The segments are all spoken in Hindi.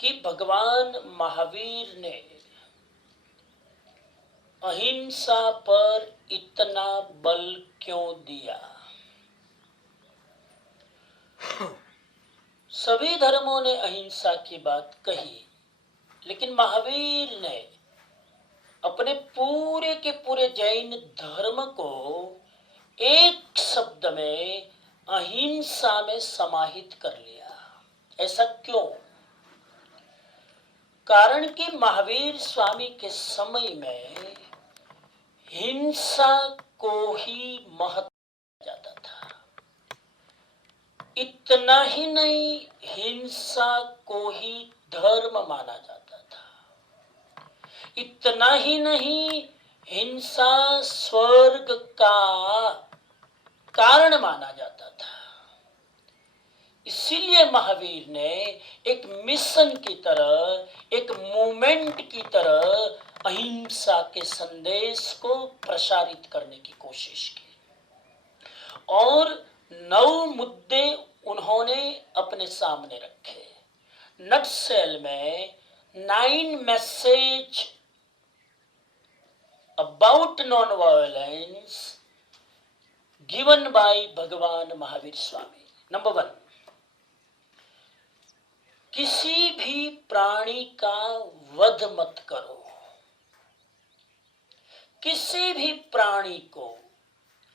कि भगवान महावीर ने अहिंसा पर इतना बल क्यों दिया। सभी धर्मों ने अहिंसा की बात कही, लेकिन महावीर ने अपने पूरे के पूरे जैन धर्म को एक शब्द में अहिंसा में समाहित कर लिया। ऐसा क्यों? कारण कि महावीर स्वामी के समय में हिंसा को ही महत्व दिया जाता था। इतना ही नहीं, हिंसा को ही धर्म माना जाता था। इतना ही नहीं, हिंसा स्वर्ग का कारण माना जाता था। इसीलिए महावीर ने एक मिशन की तरह, एक मूवमेंट की तरह अहिंसा के संदेश को प्रसारित करने की कोशिश की और 9 मुद्दे उन्होंने अपने सामने रखे। नटसेल में 9 message about non violence given by भगवान महावीर स्वामी। नंबर 1, किसी भी प्राणी का वध मत करो। किसी भी प्राणी को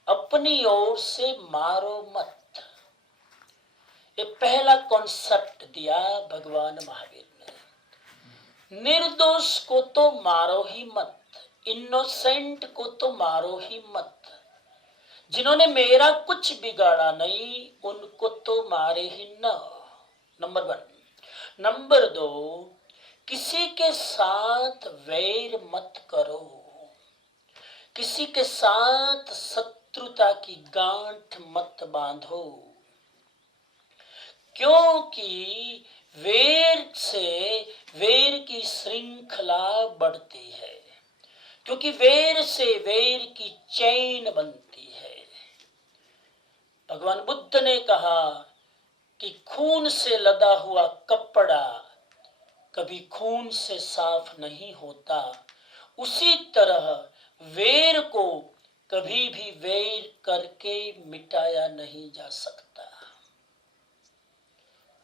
अपनी ओर से मारो मत। ये पहला कॉन्सेप्ट दिया भगवान महावीर ने। निर्दोष को तो मारो ही मत, इनोसेंट को तो मारो ही मत। जिन्होंने मेरा कुछ बिगाड़ा नहीं, उनको तो मारे ही न। नंबर 1। नंबर 2, किसी के साथ वैर मत करो। किसी के साथ शत्रुता की गांठ मत बांधो, क्योंकि वैर से वैर की श्रृंखला बढ़ती है, क्योंकि वैर से वैर की चैन बनती है। भगवान बुद्ध ने कहा कि खून से लदा हुआ कपड़ा कभी खून से साफ नहीं होता। उसी तरह वैर को कभी भी वैर करके मिटाया नहीं जा सकता।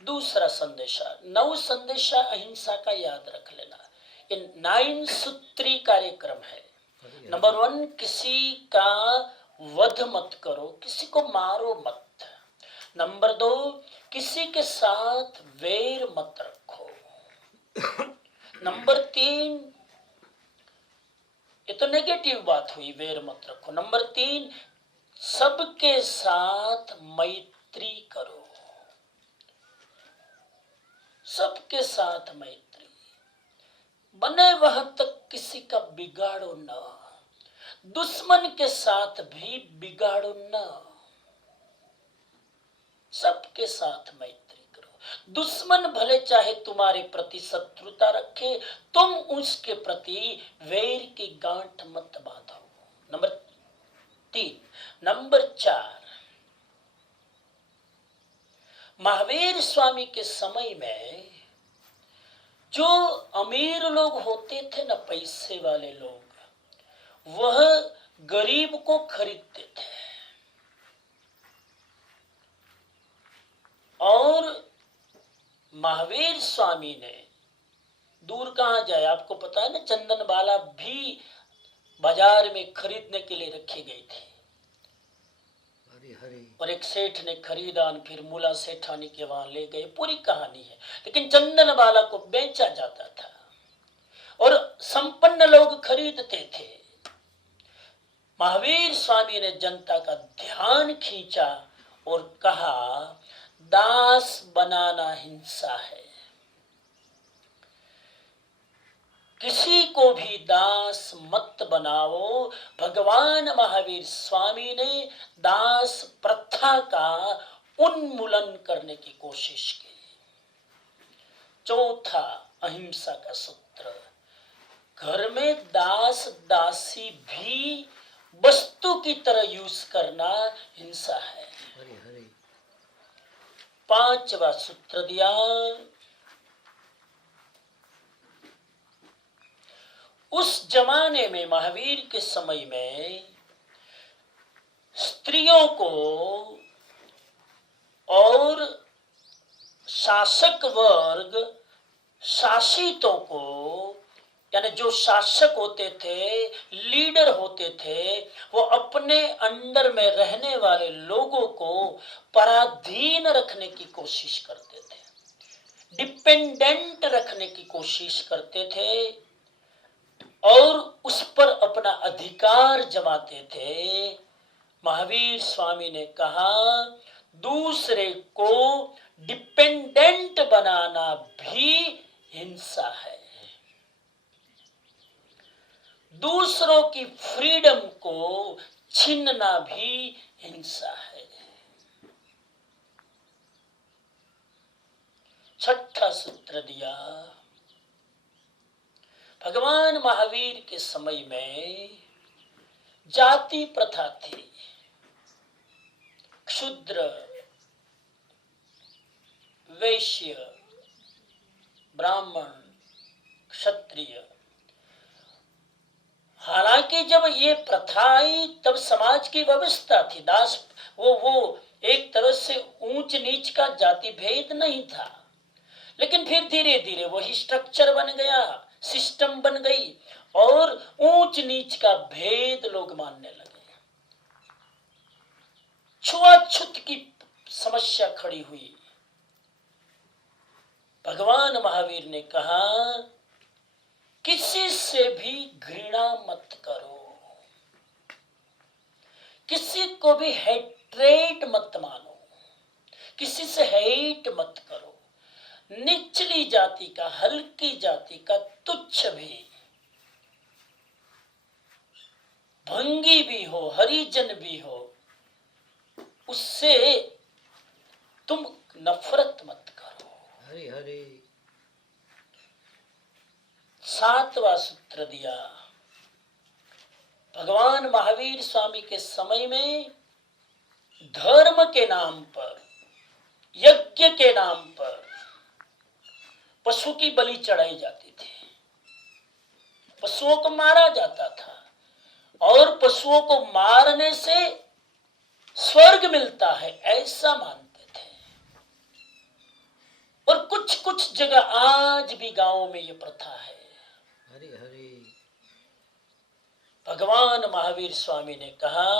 दूसरा संदेशा, 9 संदेशा अहिंसा का याद रख लेना। ये 9 सूत्री कार्यक्रम है। नंबर 1, किसी का वध मत करो, किसी को मारो मत। नंबर 2, किसी के साथ वैर मत रखो। नंबर 3, ये तो नेगेटिव बात हुई, वैर मत रखो। नंबर 3, सबके साथ मैत्री करो। सबके साथ मैत्री, बने वह तक किसी का बिगाड़ो न। दुश्मन के साथ भी बिगाड़ो न। सबके साथ मैत्री करो। दुश्मन भले चाहे तुम्हारे प्रति शत्रुता रखे, तुम उसके प्रति वैर की गांठ मत बांधो। नंबर 3। नंबर 4, महावीर स्वामी के समय में जो अमीर लोग होते थे ना, पैसे वाले लोग, वह गरीब को खरीदते थे और महावीर स्वामी ने दूर कहां जाए, आपको पता है ना, चंदन बाला भी बाजार में खरीदने के लिए रखी गई थी। और एक सेठ ने खरीदा, फिर मूला सेठानी के वहां ले गए, पूरी कहानी है। लेकिन चंदन बाला को बेचा जाता था और संपन्न लोग खरीदते थे। महावीर स्वामी ने जनता का ध्यान खींचा और कहा, दास बनाना हिंसा है। किसी को भी दास मत बनाओ। भगवान महावीर स्वामी ने दास प्रथा का उन्मूलन करने की कोशिश की। चौथा अहिंसा का सूत्र, घर में दास दासी भी वस्तु की तरह यूज करना हिंसा है। 5वां सूत्र दिया, उस जमाने में महावीर के समय में स्त्रियों को और शासक वर्ग शासितों को, यानी जो शासक होते थे, लीडर होते थे, वो अपने अंडर में रहने वाले लोगों को पराधीन रखने की कोशिश करते थे, डिपेंडेंट रखने की कोशिश करते थे और उस पर अपना अधिकार जमाते थे। महावीर स्वामी ने कहा, दूसरे को डिपेंडेंट बनाना भी हिंसा है, दूसरों की फ्रीडम को छीनना भी हिंसा है। छठा सूत्र दिया, भगवान महावीर के समय में जाति प्रथा थी। क्षुद्र, वैश्य, ब्राह्मण, क्षत्रिय। हालांकि जब ये प्रथा आई तब समाज की व्यवस्था थी, दास वो एक तरह से ऊंच नीच का जाति भेद नहीं था, लेकिन फिर धीरे धीरे वही स्ट्रक्चर बन गया, सिस्टम बन गई और ऊंच नीच का भेद लोग मानने लगे। छुआछूत की समस्या खड़ी हुई। भगवान महावीर ने कहा, किसी से भी घृणा मत करो, किसी को भी हेट्रेट मत मानो, किसी से हेट मत करो। निचली जाति का, हल्की जाति का, तुच्छ भी, भंगी भी हो, हरिजन भी हो, उससे तुम नफरत मत करो। हरि हरि। सातवां सूत्र दिया, भगवान महावीर स्वामी के समय में धर्म के नाम पर, यज्ञ के नाम पर पशु की बलि चढ़ाई जाती थी, पशुओं को मारा जाता था और पशुओं को मारने से स्वर्ग मिलता है, ऐसा मानते थे। और कुछ कुछ जगह आज भी गांवों में ये प्रथा है। हरि हरि। भगवान महावीर स्वामी ने कहा,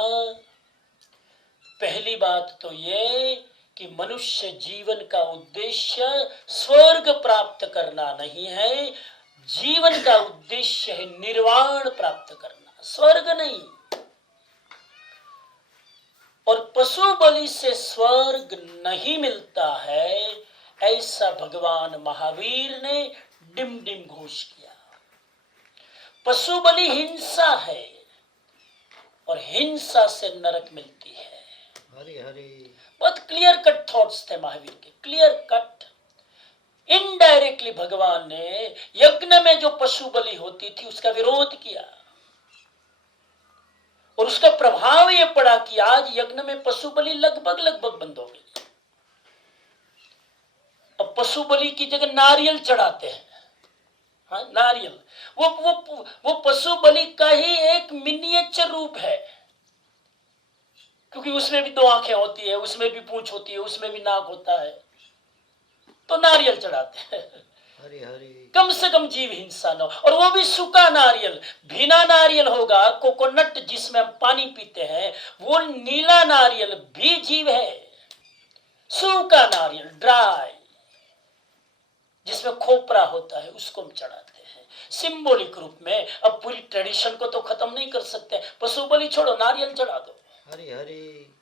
पहली बात तो ये कि मनुष्य जीवन का उद्देश्य स्वर्ग प्राप्त करना नहीं है, जीवन का उद्देश्य है निर्वाण प्राप्त करना, स्वर्ग नहीं। और पशु बलि से स्वर्ग नहीं मिलता है, ऐसा भगवान महावीर ने डिम डिम घोष किया। पशु बलि हिंसा है और हिंसा से नरक मिलती है। हरि हरि। बहुत क्लियर कट थॉट्स थे महावीर के, क्लियर कट। इनडायरेक्टली भगवान ने यज्ञ में जो पशु बलि होती थी उसका विरोध किया और उसका प्रभाव यह पड़ा कि आज यज्ञ में पशु बलि लगभग बंद हो गई। अब पशु बलि की जगह नारियल चढ़ाते हैं। हाँ, नारियल वो पशु बलि का ही एक मिनिएचर रूप है, क्योंकि उसमें भी 2 आंखें होती है, उसमें भी पूंछ होती है, उसमें भी नाक होता है, तो नारियल चढ़ाते हैं। हरि हरि। कम से कम जीव हिंसा न हो, और वो भी सूखा नारियल। भीना नारियल होगा, कोकोनट जिसमें हम पानी पीते हैं, वो नीला नारियल भी जीव है। सूखा नारियल, ड्राई, जिसमें खोपरा होता है, उसको हम चढ़ाते हैं सिंबॉलिक रूप में। अब पूरी ट्रेडिशन को तो खत्म नहीं कर सकते, पशु बलि छोड़ो, नारियल चढ़ा दो। हरि हरि।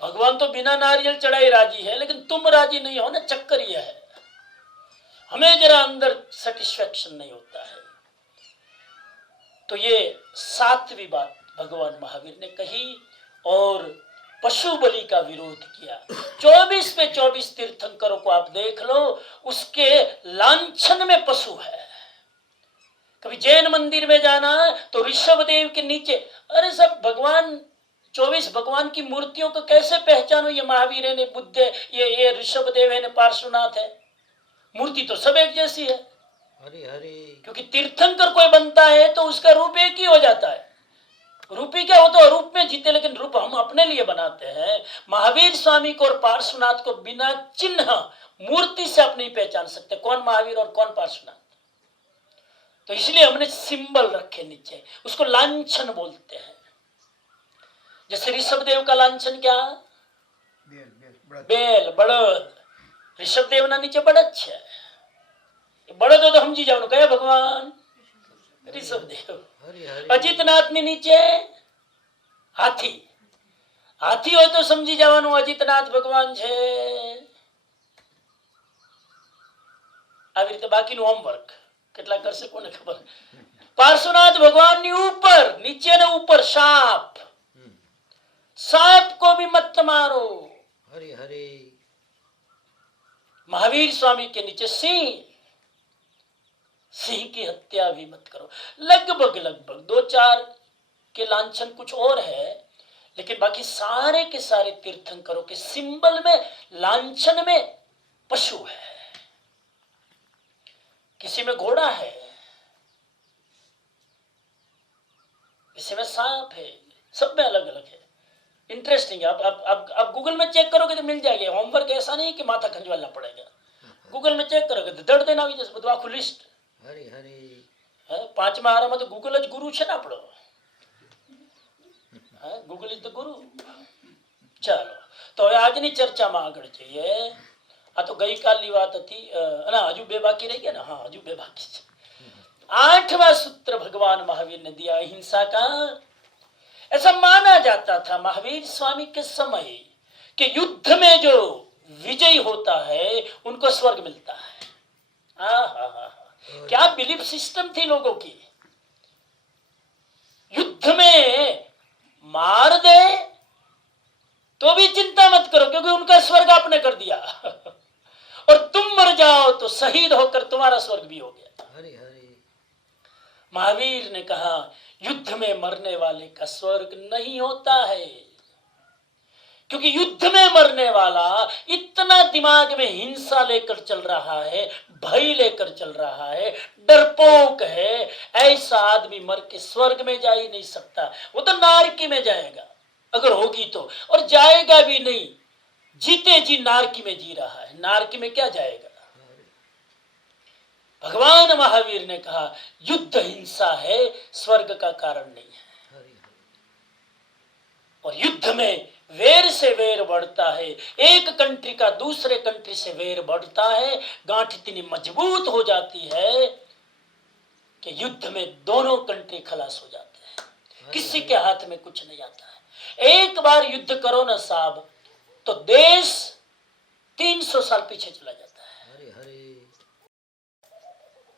भगवान तो बिना नारियल चढ़ाए राजी है, लेकिन तुम राजी नहीं हो ना, चक्कर यह है। हमें जरा अंदर सेटिस्फेक्शन नहीं होता है। तो ये 7वीं बात भगवान महावीर ने कही और पशु बलि का विरोध किया। 24 पे 24 तीर्थंकरों को आप देख लो, उसके लांछन में पशु है। कभी जैन मंदिर में जाना तो ऋषभ देव के नीचे, अरे सब भगवान 24 भगवान की मूर्तियों को कैसे पहचानो? ये महावीर है ने, बुद्ध है, ये ऋषभ देव है ने, पार्श्वनाथ है। मूर्ति तो सब एक जैसी है। हरे हरे क्योंकि तीर्थंकर कोई बनता है तो उसका रूप एक ही हो जाता है। रूप ही क्या होता है, रूप में जीते, लेकिन रूप हम अपने लिए बनाते हैं। महावीर स्वामी को और पार्श्वनाथ को बिना चिन्ह मूर्ति से आप नहीं पहचान सकते कौन महावीर और कौन पार्श्वनाथ। तो इसलिए हमने सिंबल रखे नीचे, उसको लांछन बोलते हैं। जैसे ऋषभ देव का लांछन क्या, बेल बड़द। ऋषभ देव ना नीचे बड़द है, बड़द हो तो समझी जाओ कहे भगवान ऋषभ देव। हरे हरे अजितनाथ ने नीचे हाथी, हाथी हो तो समझी જવાનું અજિતનાથ ભગવાન છે। આવી રીતે બાકીનું હોમવર્ક કેટલા કરશે કોને ખબર। પાર્શ્વનાથ ભગવાનની ઉપર, નીચે ને ઉપર સાપ, सांप को भी मत मारो। हरे हरे महावीर स्वामी के नीचे सिंह, सिंह की हत्या भी मत करो। लगभग लगभग 2-4 के लांछन कुछ और है, लेकिन बाकी सारे के सारे तीर्थंकरों के सिंबल में, लांछन में पशु है। किसी में घोड़ा है, किसी में सांप है, सब में अलग अलग है। इंटरेस्टिंग है। आप गूगल में चेक करोगे तो मिल जाएगी। होमवर्क ऐसा नहीं कि माथा खंजवालना पड़ेगा। गूगल में चेक करोगे तो दर्द देना जैसे બધું આખું લિસ્ટ। हरे हरे પાંચમા આરામાં તો ગૂગલ જ ગુરુ છે ને આપણો। ગૂગલ ઇઝ ધ ગુરુ। ચાલો તો હવે આજની ચર્ચામાં આગળ જઈએ। આ તો ગઈકાલની વાત હતી, ના હજુ બે બાકી રહી ગયા ને। हाँ હજુ બે બાકી છે। 8वां सूत्र भगवान महावीर ने दिया अहिंसा का। ऐसा माना जाता था महावीर स्वामी के समय कि युद्ध में जो विजयी होता है उनको स्वर्ग मिलता है। क्या बिलीफ सिस्टम थी लोगों की। युद्ध में मार दे तो भी चिंता मत करो क्योंकि उनका स्वर्ग आपने कर दिया और तुम मर जाओ तो शहीद होकर तुम्हारा स्वर्ग भी हो गया। हरे हरे महावीर ने कहा युद्ध में मरने वाले का स्वर्ग नहीं होता है, क्योंकि युद्ध में मरने वाला इतना दिमाग में हिंसा लेकर चल रहा है, भय लेकर चल रहा है, डरपोक है। ऐसा आदमी मर के स्वर्ग में जा ही नहीं सकता। वो तो नारकी में जाएगा अगर होगी तो, और जाएगा भी नहीं। जीते जी नारकी में जी रहा है, नारकी में क्या जाएगा। भगवान महावीर ने कहा युद्ध हिंसा है, स्वर्ग का कारण नहीं है। हरे और युद्ध में वेर से वेर बढ़ता है। एक कंट्री का दूसरे कंट्री से वेर बढ़ता है, गांठ इतनी मजबूत हो जाती है कि युद्ध में दोनों कंट्री खलास हो जाते हैं, किसी के हाथ में कुछ नहीं आता है। एक बार युद्ध करो ना साहब तो देश 300 साल पीछे चला जाता है। हरे हरे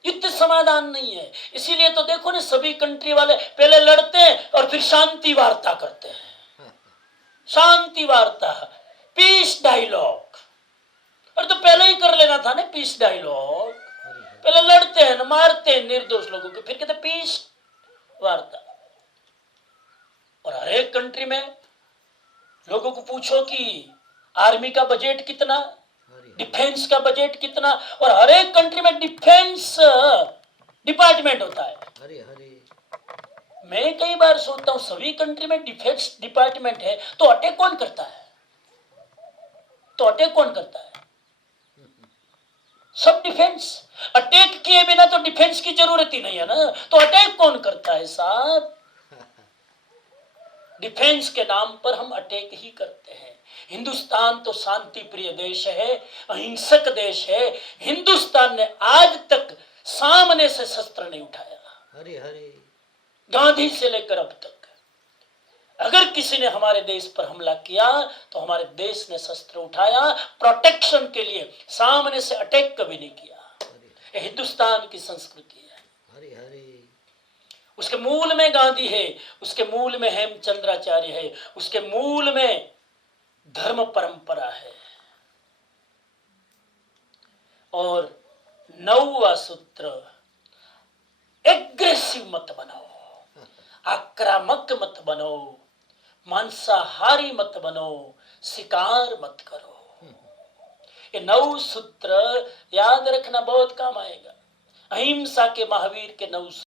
युद्ध समाधान नहीं है। इसीलिए तो देखो ना सभी कंट्री वाले पहले लड़ते हैं और फिर शांति वार्ता करते हैं। शांति वार्ता, पीस डायलॉग। और तो पहले ही कर लेना था ना पीस डायलॉग। पहले लड़ते हैं ना, मारते हैं निर्दोष लोगों को, फिर कहते पीस वार्ता। और हर एक कंट्री में लोगों को पूछो कि आर्मी का बजट कितना, डिफेंस का बजट कितना, और हर एक कंट्री में डिफेंस डिपार्टमेंट होता है। हरे हरे मैं कई बार सोचता हूं सभी कंट्री में डिफेंस डिपार्टमेंट है तो अटैक कौन करता है, तो अटैक कौन करता है। सब डिफेंस, अटैक किए बिना तो डिफेंस की जरूरत ही नहीं है ना, तो अटैक कौन करता है साहब। डिफेंस के नाम पर हम अटैक ही करते हैं। हिंदुस्तान तो शांति प्रिय देश है, अहिंसक देश है। हिंदुस्तान ने आज तक सामने से शस्त्र नहीं उठाया, हरे हरे गांधी से लेकर अब तक। अगर किसी ने हमारे देश पर हमला किया तो हमारे देश ने शस्त्र उठाया प्रोटेक्शन के लिए, सामने से अटैक कभी नहीं किया। ये हिंदुस्तान की संस्कृति है। हरे हरे उसके मूल में गांधी है, उसके मूल में हेमचंद्राचार्य है, उसके मूल में धर्म परंपरा है। और 9वां सूत्र, एग्रेसिव मत बनो, आक्रामक मत बनो, मांसाहारी मत बनो, शिकार मत करो। ये 9 सूत्र याद रखना बहुत काम आएगा। अहिंसा के महावीर के 9